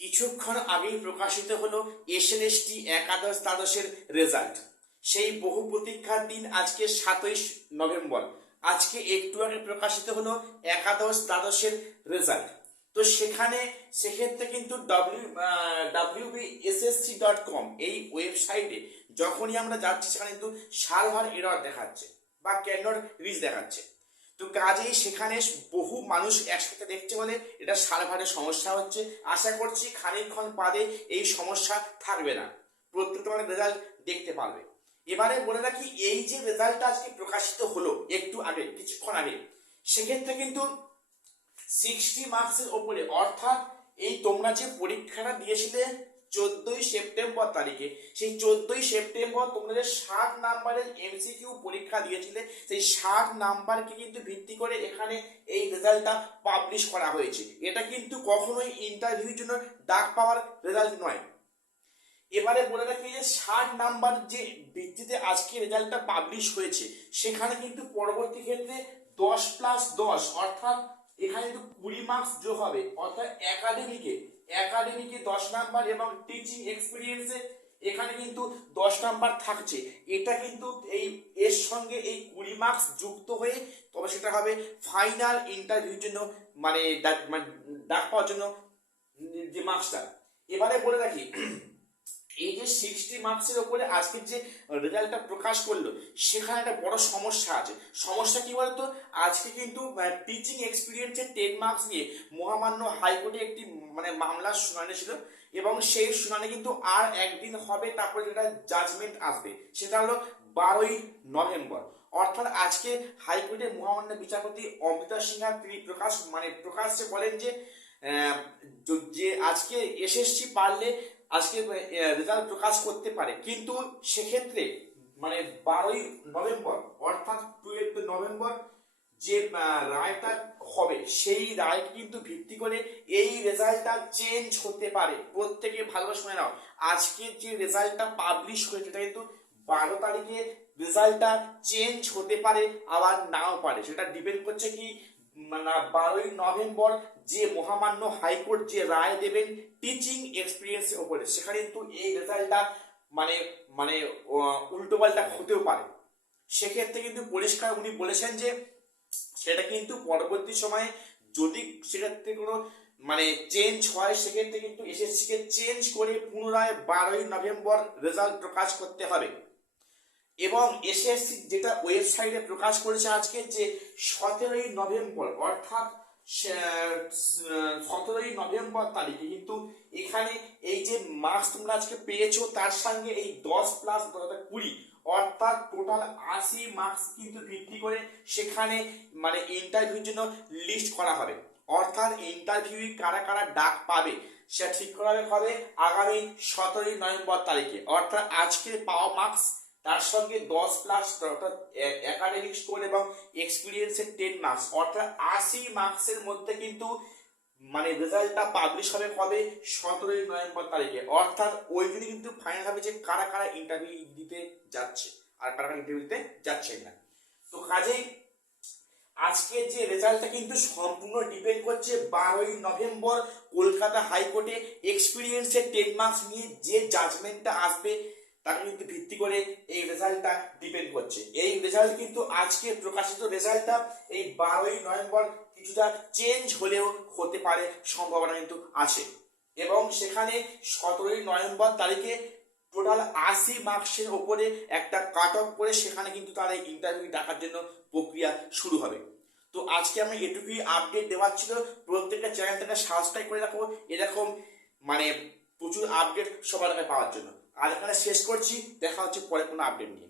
কিছুক্ষণ আগেই প্রকাশিত হলো এসএলএসটি একাদশ দ্বাদশের রেজাল্ট। সেই বহু প্রতীক্ষার দিন আজকে 27 নভেম্বর। আজকে একটু আগে প্রকাশিত হলো একাদশ দ্বাদশের রেজাল্ট। তো সেক্ষেত্রে কিন্তু wbssc.com এই ওয়েবসাইটে যখনই আমরা যাচ্ছি সেখানে কিন্তু সার্ভার এরর দেখাচ্ছে বা ক্যানট রিচ দেখাচ্ছে। তো কাজেই সেখানে বহু মানুষ একসাথে দেখছে বলে এটা সার্ভারের সমস্যা হচ্ছে। আশা করছি খানিকক্ষণ বাদে এই সমস্যা থাকবে না, প্রত্যেকটা মানে রেজাল্ট দেখতে পারবে। এবারে বলে রাখি, এই যে রেজাল্টটা আজকে প্রকাশিত হলো একটু আগে, কিছুক্ষণ আগে, সেক্ষেত্রে কিন্তু 60 মার্কসের ওপরে, অর্থাৎ এই তোমরা যে পরীক্ষাটা দিয়েছিলে 14 সেপ্টেম্বর তারিখে, সেই 14 সেপ্টেম্বর তোমরা যে 60 নাম্বারের এমসিকিউ পরীক্ষা দিয়েছিলে, সেই 60 নাম্বারকে কিন্তু ভিত্তি করে এখানে এই রেজাল্টটা পাবলিশ করা হয়েছে। এটা কিন্তু কখনোই ইন্টারভিউর জন্য ডাক পাওয়ার রেজাল্ট নয়। এবারে বলে রাখি যে 60 নাম্বার যে ভিত্তিতে আজকে রেজাল্টটা পাবলিশ হয়েছে, সেখানে কিন্তু পরবর্তী ক্ষেত্রে 10+10 অর্থাৎ এখানে কিন্তু 20 মার্কস যোগ হবে, অর্থাৎ একাডেমিকে 10 নাম্বার এবং টিচিং এক্সপিরিয়েন্সে এখানে কিন্তু 10 নাম্বার থাকছে। এটা কিন্তু এর সঙ্গে এই 20 মার্কস যুক্ত হয়ে তবে সেটা হবে ফাইনাল ইন্টারভিউর জন্য, মানে ডাক পাওয়ার জন্য যে মার্কসটা। এবারে বলে রাখি, এই যে 60 মার্কসের উপরে আজকের যে রেজাল্টটা প্রকাশ করলো, সেখানে একটা বড় সমস্যা আছে। সমস্যা কি বলতো, আজকে কিন্তু টিচিং এক্সপিরিয়েন্সের 10 মার্কস নিয়ে মহামান্য হাইকোর্টে একটি মামলার শুনানি ছিল, এবং সেই শুনানি কিন্তু আর একদিন হবে, তারপরে যেটা জাজমেন্ট আসবে সেটা হলো 12 নভেম্বর। অর্থাৎ আজকে হাইকোর্টের মহামান্য বিচারপতি অমৃতা সিনহা তিনি প্রকাশ্যে বলেন যে আজকে এসএসসি পারলে আজকে রেজাল্ট প্রকাশ করতে পারে, কিন্তু সেক্ষেত্রে 12 নভেম্বর অর্থাৎ 12 নভেম্বর যে রায়টা হবে, সেই রায় কিন্তু ভিত্তি করে এই রেজাল্টটা চেঞ্জ হতে পারে। প্রত্যেকে ভালো শুনে নাও, আজকে যে রেজাল্টটা পাবলিশ হয়েছে সেটা কিন্তু 12 তারিখে রেজাল্টটা চেঞ্জ হতে পারে, আবার নাও পারে। সেটা ডিপেন্ড করছে কি 12 নভেম্বর যে মহামান্য হাইকোর্ট যে রায় দেবেন টিচিং এক্সপিরিয়েন্সের উপরে, সেখানে কিন্তু এই রেজাল্টটা উল্টো পাল্টা হতেও পারে। সেক্ষেত্রে কিন্তু পরিষ্কার উনি বলেছেন যে সেটা কিন্তু পরবর্তী সময়ে যদি সেক্ষেত্রে কোনো চেঞ্জ হয়, সেক্ষেত্রে কিন্তু এসএসসি কে চেঞ্জ করে পুনরায় 12 নভেম্বর রেজাল্ট প্রকাশ করতে হবে। এবং এসএসসি যেটা ওয়েবসাইটে প্রকাশ করেছে আজকে যে 17 নভেম্বর অর্থাৎ 17 নভেম্বর তারিখে কিন্তু এখানে এই যে মার্কস তোমরা আজকে পেয়েছো তার সঙ্গে এই 10+10 অর্থাৎ টোটাল 80 মার্কস কিন্তু ভিত্তি করে সেখানে ইন্টারভিউর জন্য লিস্ট করা হবে। অর্থাৎ ইন্টারভিউ কারা কারা ডাক পাবে সেটা ঠিক করা হবে আগামী 17 নভেম্বর তারিখে। অর্থাৎ আজকে পাওয়া মার্কস তার সঙ্গে 10+ অর্থাৎ একাডেমিক স্কোর এবং এক্সপিরিয়েন্সের 10 মার্কস অর্থাৎ 80 মার্কসের মধ্যে কিন্তু রেজাল্টটা পাবলিশ হবে কবে 17 নভেম্বর তারিখে। অর্থাৎ ওই দিনে কিন্তু ফাইনাল হবে যে কারা কারা ইন্টারভিউ দিতে যাচ্ছে আর কারা কারা ইন্টারভিউ দিতে যাচ্ছে না। তো কাজেই আজকে যে রেজাল্টটা কিন্তু সম্পূর্ণ ডিপেন্ড করছে 12 নভেম্বর কলকাতা হাইকোর্টে এক্সপিরিয়েন্সের 10 মার্কস নিয়ে যে জাজমেন্টটা আসবে তাকে কিন্তু ভিত্তি করে এই রেজাল্টটা ডিপেন্ড করছে। এই রেজাল্ট কিন্তু আজকে প্রকাশিত রেজাল্টটা এই 12 নভেম্বর কিছুটা চেঞ্জ হলেও হতে পারে, সম্ভাবনা কিন্তু আছে। এবং সেখানে 17 নভেম্বর তারিখে টোটাল 80 মার্কসের ওপরে একটা কাট অফ করে সেখানে কিন্তু তারা ইন্টারভিউ ডাকার জন্য প্রক্রিয়া শুরু হবে। তো আজকে আমি এটুকুই আপডেট দেওয়ার ছিল। প্রত্যেকটা চ্যানেলটাকে সাবস্ক্রাইব করে রাখো এরকম প্রচুর আপডেট সবার আগে পাওয়ার জন্য। আর এখানে শেষ করছি, দেখা হচ্ছে পরে কোনো আপডেট নিয়ে।